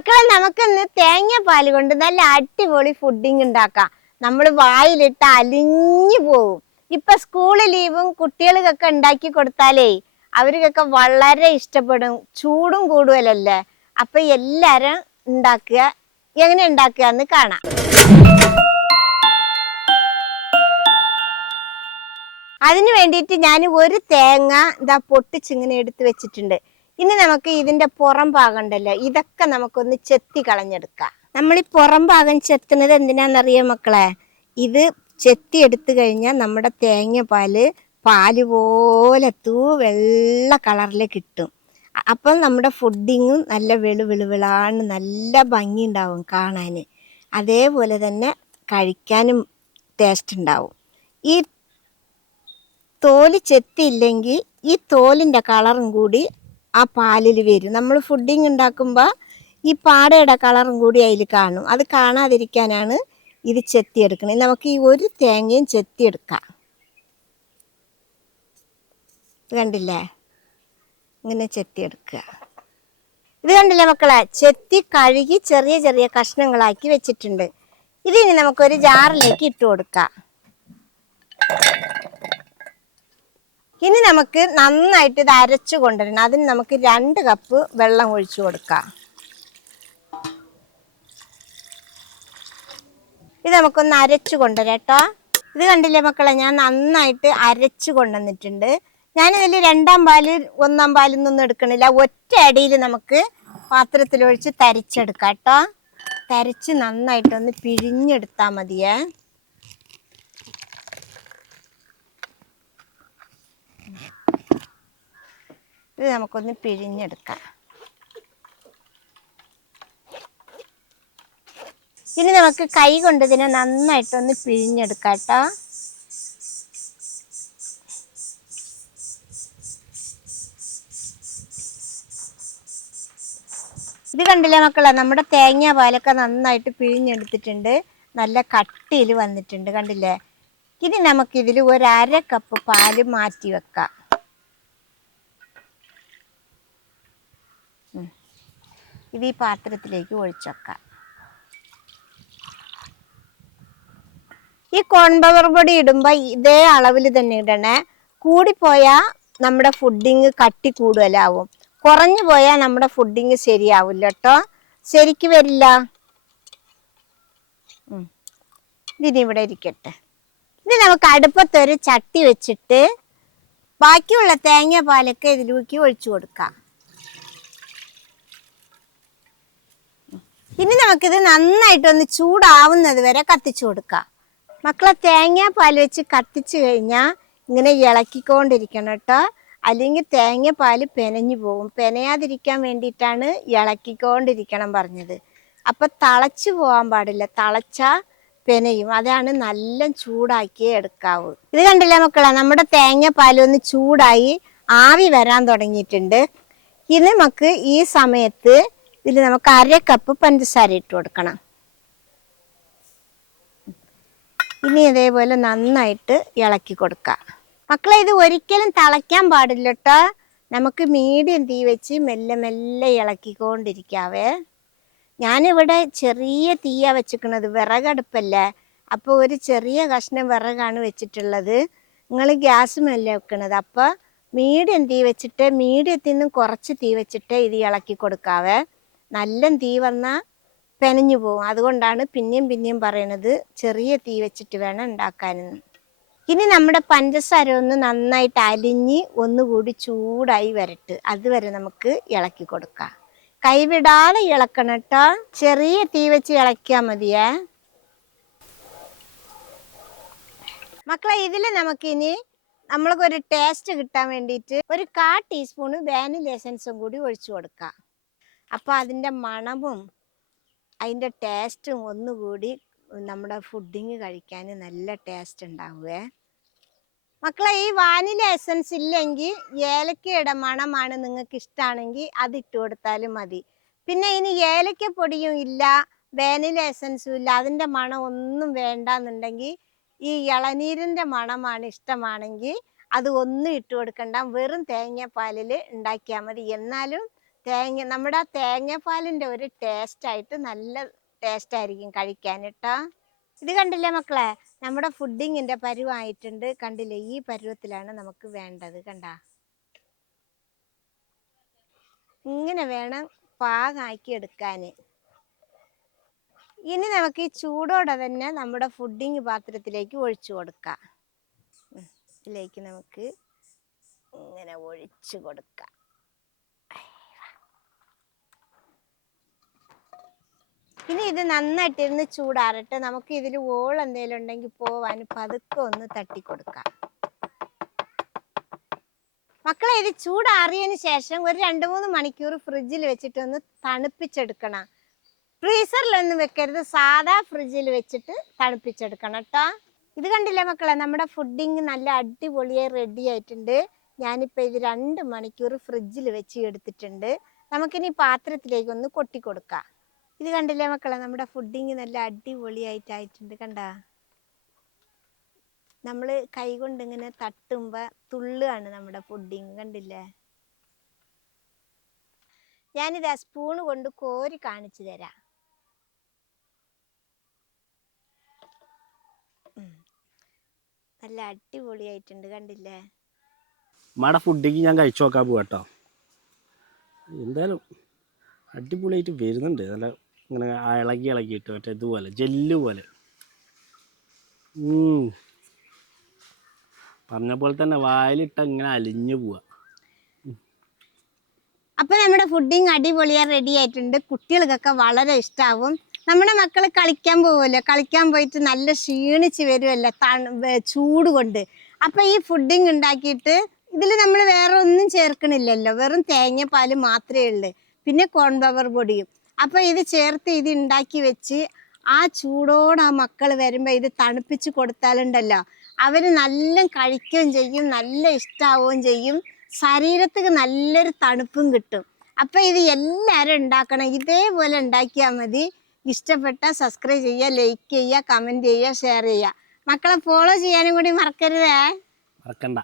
മക്കളെ നമുക്കിന്ന് തേങ്ങാപ്പാൽ കൊണ്ട് നല്ല അടിപൊളി ഫുഡിങ് ഉണ്ടാക്കാം. നമ്മൾ വായിലിട്ട് അലിഞ്ഞു പോവും. ഇപ്പൊ സ്കൂള് ലീവും കുട്ടികൾക്കൊക്കെ ഉണ്ടാക്കി കൊടുത്താലേ അവർക്കൊക്കെ വളരെ ഇഷ്ടപ്പെടും. ചൂടും കൂടുതലല്ലേ, അപ്പൊ എല്ലാരും ഉണ്ടാക്കുക. എങ്ങനെ ഉണ്ടാക്കുക എന്ന് കാണാം. അതിന് വേണ്ടിയിട്ട് ഞാൻ ഒരു തേങ്ങ ഇതാ പൊട്ടിച്ചിങ്ങനെ എടുത്ത് വെച്ചിട്ടുണ്ട്. ഇനി നമുക്ക് ഇതിന്റെ പുറം ഭാഗം ഉണ്ടല്ലോ, ഇതൊക്കെ നമുക്കൊന്ന് ചെത്തി കളഞ്ഞെടുക്കാം. നമ്മൾ ഈ പുറം ഭാഗം ചെത്തുന്നത് എന്തിനാന്നറിയോ മക്കളെ? ഇത് ചെത്തി എടുത്തു കഴിഞ്ഞാൽ നമ്മുടെ തേങ്ങ പാല് പോലെ വെള്ള കളറിൽ കിട്ടും. അപ്പം നമ്മുടെ ഫുഡിങ്ങും നല്ല വെളുവിളാണ്, നല്ല ഭംഗി ഉണ്ടാവും കാണാൻ. അതേപോലെ തന്നെ കഴിക്കാനും ടേസ്റ്റ് ഉണ്ടാവും. ഈ തോല് ചെത്തിയില്ലെങ്കിൽ ഈ തോലിൻ്റെ കളറും കൂടി ആ പാലിൽ വരും. നമ്മൾ ഫുഡിങ് ഉണ്ടാക്കുമ്പോൾ ഈ പാടയുടെ കളറും കൂടി അതിൽ കാണും. അത് കാണാതിരിക്കാനാണ് ഇത് ചെത്തിയെടുക്കണത്. നമുക്ക് ഈ ഒരു തേങ്ങയും ചെത്തിയെടുക്കാം. ഇത് കണ്ടില്ലേ, ഇങ്ങനെ ചെത്തിയെടുക്കുക. ഇത് കണ്ടില്ലേ മക്കളെ, ചെത്തി കഴുകി ചെറിയ ചെറിയ കഷ്ണങ്ങളാക്കി വെച്ചിട്ടുണ്ട്. ഇതിനി നമുക്കൊരു ജാറിലേക്ക് ഇട്ട് കൊടുക്കാം. ഇനി നമുക്ക് നന്നായിട്ട് ഇത് അരച്ചു കൊണ്ടുവരണം. അതിന് നമുക്ക് 2 കപ്പ് വെള്ളം ഒഴിച്ചു കൊടുക്കാം. ഇത് നമുക്കൊന്ന് അരച്ചു കൊണ്ടുവരാം കേട്ടോ. ഇത് കണ്ടില്ലേ മക്കളെ, ഞാൻ നന്നായിട്ട് അരച്ചു കൊണ്ടുവന്നിട്ടുണ്ട്. ഞാനിതിൽ 2-ാം പാല് 1-ാം പാലൊന്നും എടുക്കണില്ല. ഒറ്റ അടിയിൽ നമുക്ക് പാത്രത്തിലൊഴിച്ച് തരിച്ചെടുക്കാം കേട്ടോ. തരിച്ച് നന്നായിട്ടൊന്ന് പിഴിഞ്ഞെടുത്താൽ മതിയേ. ഇത് നമുക്കൊന്ന് പിഴിഞ്ഞെടുക്കാം. ഇനി നമുക്ക് കൈ കൊണ്ട് ഇതിനെ നന്നായിട്ടൊന്ന് പിഴിഞ്ഞെടുക്കാം കേട്ടോ. ഇത് കണ്ടില്ലേ മക്കളെ, നമ്മുടെ തേങ്ങ പാലൊക്കെ നന്നായിട്ട് പിഴിഞ്ഞെടുത്തിട്ടുണ്ട്. നല്ല കട്ടിയിൽ വന്നിട്ടുണ്ട് കണ്ടില്ലേ. ഇനി നമുക്കിതിൽ 1/2 കപ്പ് പാല് മാറ്റി വെക്കാം. ഇത് ഈ പാത്രത്തിലേക്ക് ഒഴിച്ചേക്കാം. ഈ കോൺഫ്ലവർ പൊടി ഇടുമ്പോൾ ഇതേ അളവിൽ തന്നെ ഇടണേ. കൂടിപ്പോയാൽ നമ്മുടെ ഫുഡിങ് കട്ടി കൂടുതലാവും, കുറഞ്ഞു പോയാൽ നമ്മുടെ ഫുഡിങ് ശരിയാവില്ല കേട്ടോ, ശരിക്ക് വരില്ല. ഇതിനി ഇവിടെ ഇരിക്കട്ടെ. ഇനി നമുക്ക് അടുപ്പത്തൊരു ചട്ടി വെച്ചിട്ട് ബാക്കിയുള്ള തേങ്ങ പാലൊക്കെ ഇതിലേക്ക് ഒഴിച്ചു കൊടുക്കാം. ഇനി നമുക്കിത് നന്നായിട്ടൊന്ന് ചൂടാവുന്നത് വരെ കത്തിച്ചു കൊടുക്കാം. മക്കളെ, തേങ്ങാപ്പാൽ വെച്ച് കത്തിച്ചു കഴിഞ്ഞാൽ ഇങ്ങനെ ഇളക്കിക്കൊണ്ടിരിക്കണം കേട്ടോ, അല്ലെങ്കിൽ തേങ്ങാപ്പാൽ പെനഞ്ഞു പോകും. പെനയാതിരിക്കാൻ വേണ്ടിയിട്ടാണ് ഇളക്കിക്കൊണ്ടിരിക്കണം പറഞ്ഞത്. അപ്പം തിളച്ചു പോകാൻ പാടില്ല, തിളച്ചാൽ പെനയും. അതാണ് നല്ല ചൂടാക്കിയേ എടുക്കാവൂ. ഇത് കണ്ടില്ലേ മക്കളെ, നമ്മുടെ തേങ്ങാപ്പാലൊന്ന് ചൂടായി ആവി വരാൻ തുടങ്ങിയിട്ടുണ്ട്. ഇനി നമുക്ക് ഈ സമയത്ത് ഇതിൽ നമുക്ക് 1/2 കപ്പ് പഞ്ചസാര ഇട്ട് കൊടുക്കണം. ഇനി ഇതേപോലെ നന്നായിട്ട് ഇളക്കി കൊടുക്കാം. മക്കളെ, ഇത് ഒരിക്കലും തിളയ്ക്കാൻ പാടില്ല കേട്ടോ. നമുക്ക് മീഡിയം തീ വെച്ച് മെല്ലെ മെല്ലെ ഇളക്കിക്കൊണ്ടിരിക്കാവേ. ഞാനിവിടെ ചെറിയ തീയാണ് വെച്ചിരിക്കുന്നത്, വിറകടുപ്പല്ലേ. അപ്പോൾ ഒരു ചെറിയ കഷ്ണം വിറകാണ് വെച്ചിട്ടുള്ളത്. നിങ്ങൾ ഗ്യാസ് മെല്ലെ വെക്കണത്. അപ്പോൾ മീഡിയം തീ വെച്ചിട്ട്, മീഡിയത്തിൽ നിന്നും കുറച്ച് തീ വെച്ചിട്ട് ഇത് ഇളക്കി കൊടുക്കാവേ. നല്ല തീ വന്നാൽ പെനഞ്ഞു പോകും. അതുകൊണ്ടാണ് പിന്നെയും പറയണത് ചെറിയ തീ വെച്ചിട്ട് വേണം ഉണ്ടാക്കാനെന്ന്. ഇനി നമ്മുടെ പഞ്ചസാര ഒന്ന് നന്നായിട്ട് അലിഞ്ഞ് ഒന്നുകൂടി ചൂടായി വരട്ട്. അതുവരെ നമുക്ക് ഇളക്കി കൊടുക്കാം. കൈവിടാതെ ഇളക്കണം കേട്ടോ, ചെറിയ തീ വെച്ച് ഇളക്കിയാൽ മതിയേ. മക്കളെ, ഇതിൽ നമുക്കിനി നമ്മൾക്കൊരു ടേസ്റ്റ് കിട്ടാൻ വേണ്ടിയിട്ട് ഒരു 1/4 ടീസ്പൂണ് വാനില എസൻസും കൂടി ഒഴിച്ചു കൊടുക്കാം. അപ്പോൾ അതിൻ്റെ മണവും അതിൻ്റെ ടേസ്റ്റും ഒന്നുകൂടി നമ്മുടെ ഫുഡിങ് കഴിക്കാൻ നല്ല ടേസ്റ്റ് ഉണ്ടാവുമേ. മക്കളെ, ഈ വാനില എസൻസ് ഇല്ലെങ്കിൽ ഏലക്കയുടെ മണമാണ് നിങ്ങൾക്ക് ഇഷ്ടമാണെങ്കിൽ അത് ഇട്ട് കൊടുത്താലും മതി. പിന്നെ ഇനി ഏലക്ക പൊടിയും ഇല്ല, വാനില എസൻസും ഇല്ല, അതിൻ്റെ മണം ഒന്നും വേണ്ടാന്നുണ്ടെങ്കിൽ ഈ ഇളനീരിൻ്റെ മണമാണ് ഇഷ്ടമാണെങ്കിൽ അത് ഒന്നും ഇട്ട് കൊടുക്കണ്ട, വെറും തേങ്ങാപ്പാലിൽ ഉണ്ടാക്കിയാൽ മതി. എന്നാലും നമ്മുടെ തേങ്ങാപ്പാലിന്റെ ഒരു ടേസ്റ്റ് ആയിട്ട് നല്ല ടേസ്റ്റ് ആയിരിക്കും കഴിക്കാൻ കേട്ടോ. ഇത് കണ്ടില്ലേ മക്കളെ, നമ്മുടെ ഫുഡിങ്ങിന്റെ പരുവായിട്ടുണ്ട്. കണ്ടില്ലേ, ഈ പരുവത്തിലാണ് നമുക്ക് വേണ്ടത്. കണ്ടാ, ഇങ്ങനെ വേണം പാകാക്കി എടുക്കാന്. ഇനി നമുക്ക് ഈ ചൂടോടെ തന്നെ നമ്മുടെ ഫുഡിങ് പാത്രത്തിലേക്ക് ഒഴിച്ചു കൊടുക്കാം. ഇതിലേക്ക് നമുക്ക് ഇങ്ങനെ ഒഴിച്ചു കൊടുക്കാം. ഇനി ഇത് നന്നായിട്ടിരുന്ന് ചൂടാറട്ടെ. നമുക്ക് ഇതിൽ ഓൾ എന്തെങ്കിലും ഉണ്ടെങ്കിൽ പോവാൻ പതുക്കെ ഒന്ന് തട്ടിക്കൊടുക്കാം. മക്കളെ, ഇത് ചൂടാറിയതിന് ശേഷം ഒരു 2-3 മണിക്കൂർ ഫ്രിഡ്ജിൽ വെച്ചിട്ട് ഒന്ന് തണുപ്പിച്ചെടുക്കണം. ഫ്രീസറിലൊന്നും വെക്കരുത്, സാധാ ഫ്രിഡ്ജിൽ വെച്ചിട്ട് തണുപ്പിച്ചെടുക്കണം കേട്ടോ. ഇത് കണ്ടില്ലേ മക്കളെ, നമ്മുടെ ഫുഡിങ് നല്ല അടിപൊളിയായി റെഡി ആയിട്ടുണ്ട്. ഞാനിപ്പോൾ ഇത് 2 മണിക്കൂർ ഫ്രിഡ്ജിൽ വെച്ച് എടുത്തിട്ടുണ്ട്. നമുക്കിനി പാത്രത്തിലേക്ക് ഒന്ന് കൊട്ടിക്കൊടുക്കാം. ഇത് കണ്ടില്ലേ മക്കളെ, നമ്മുടെ ഫുഡിങ് നല്ല അടിപൊളിയായിട്ടായിട്ടുണ്ട്. കണ്ടാ, നമ്മൾ കൈ കൊണ്ട് ഇങ്ങനെ തട്ടുമ്പോൾ തുള്ളുകയാണ് നമ്മുടെ ഫുഡിങ്. കണ്ടില്ലേ, ഞാനിത് സ്പൂണ് കൊണ്ട് കോരി കാണിച്ചു തരാം. നല്ല അടിപൊളിയായിട്ടുണ്ട്. കണ്ടില്ലേ, നമ്മുടെ ഫുഡിങ് ഞാൻ കഴിച്ചു നോക്കാൻ പോവാട്ടോ. എന്തായാലും അടിപൊളിയായിട്ട് വരുന്നുണ്ട്. നല്ല ഇങ്ങനെ ഇളകിയിട്ട് മറ്റേ ഇതുപോലെ ജെല്ല് പോലെ. പറഞ്ഞ പോലെ തന്നെ വായിലിട്ട ഇങ്ങനെ അലിഞ്ഞു പോവാ. അപ്പൊ നമ്മുടെ ഫുഡിങ് അടിപൊളിയായി റെഡി ആയിട്ടുണ്ട്. കുട്ടികൾക്കൊക്കെ വളരെ ഇഷ്ടാവും. നമ്മുടെ മക്കൾ കളിക്കാൻ പോവുമല്ലോ, കളിക്കാൻ പോയിട്ട് നല്ല ക്ഷീണിച്ച് വരുമല്ലോ ചൂട് കൊണ്ട്. അപ്പൊ ഈ ഫുഡിങ് ഉണ്ടാക്കിയിട്ട് ഇതിൽ നമ്മൾ വേറെ ഒന്നും ചേർക്കണില്ലല്ലോ, വെറും തേങ്ങാപ്പാൽ മാത്രമേ ഉള്ളൂ, പിന്നെ കോൺഫ്ലവർ പൊടിയും. അപ്പൊ ഇത് ചേർത്ത് ഇത് ഉണ്ടാക്കി വെച്ച് ആ ചൂടോടെ ആ മക്കൾ വരുമ്പോൾ ഇത് തണുപ്പിച്ച് കൊടുത്താലുണ്ടല്ലോ, അവർ നല്ല കഴിക്കുകയും ചെയ്യും, നല്ല ഇഷ്ടാവുകയും ചെയ്യും, ശരീരത്തിന് നല്ലൊരു തണുപ്പും കിട്ടും. അപ്പൊ ഇത് എല്ലാവരും ഉണ്ടാക്കണം, ഇതേപോലെ ഉണ്ടാക്കിയാൽ മതി. ഇഷ്ടപ്പെട്ടാൽ സബ്സ്ക്രൈബ് ചെയ്യുക, ലൈക്ക് ചെയ്യുക, കമന്റ് ചെയ്യുക, ഷെയർ ചെയ്യുക. മക്കളെ ഫോളോ ചെയ്യാനും കൂടി മറക്കരുതേ. മറക്കണ്ട.